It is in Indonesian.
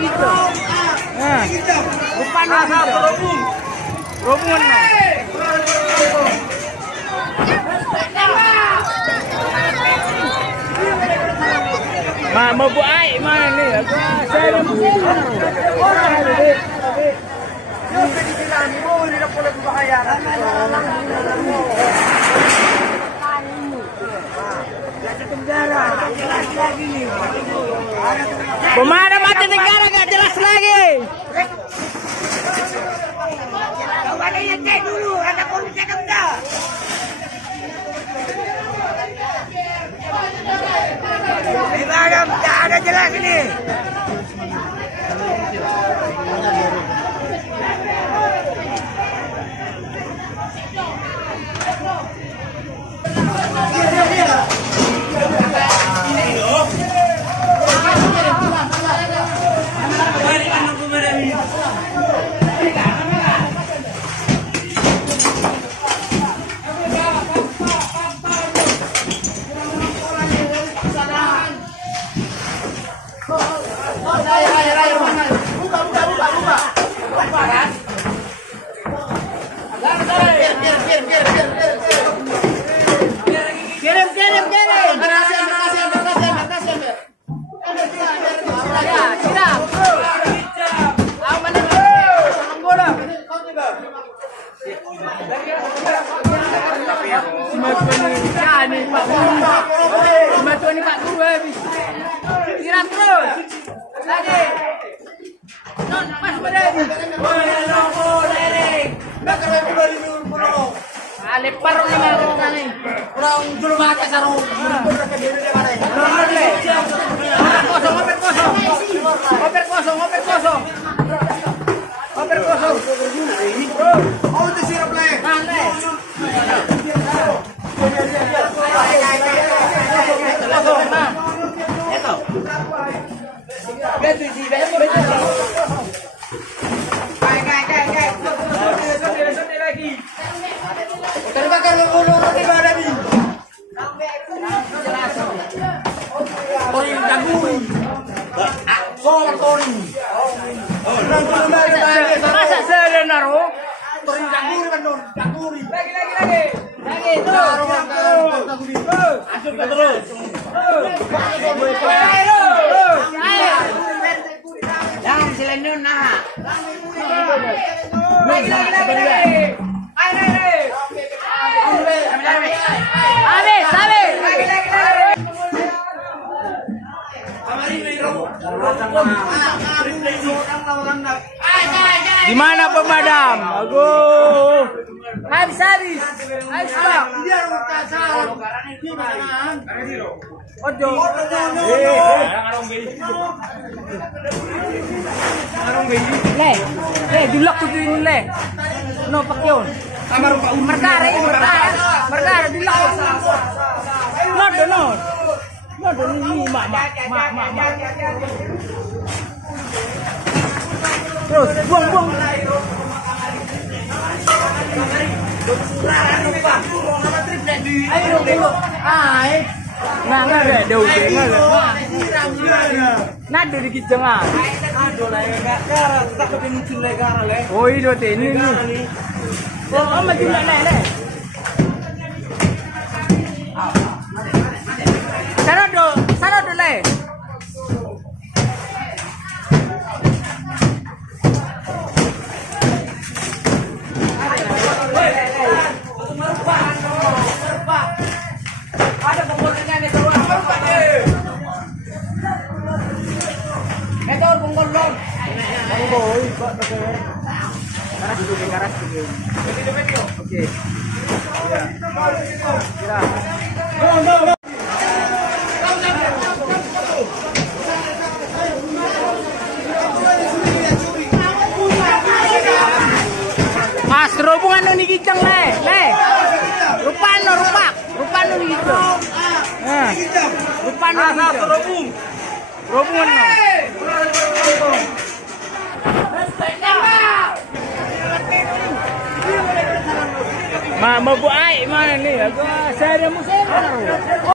gitu. Nah, rupan robungan. Mau buat air mana ni? Saya orang ada deh. Yo tadi bilang ni mau ni nak boleh bahaya. Jadi penjara, jelas lagi ni. Pemadam mati negara enggak jelas lagi. Kau ada yang cek dulu, ada polisi cakap dah. Pemadam tak ada jelas ni. Bantuan ni Pak Guru habis. Siram terus. Lagi. Non pas badan. Lepar ni orang ni. Orang julu mata saru. Oper kosong. Oh, disiram le. Masa saya naruh? Lagi terus. Jangan selendun nah. Lagi. Habis. Gimana pemadam? Aduh. Habis. Pak. Ojo. Le, dulak tu ini le. No pakyon. Merkara dulak. No, ini mak. Terus buang. Ayo dulu. Nah, ada đầu tiếng rồi. Nát được cái chân à? Ôi, đồ tiền đi. Mà chụp lại này. Sao đồ này? Oke. Mas robungan nu gijang le. Rupan nu gijang. Nah. Rupan nu gijang. Robungan nu. Mau buat air mana ni? Saya ada musim.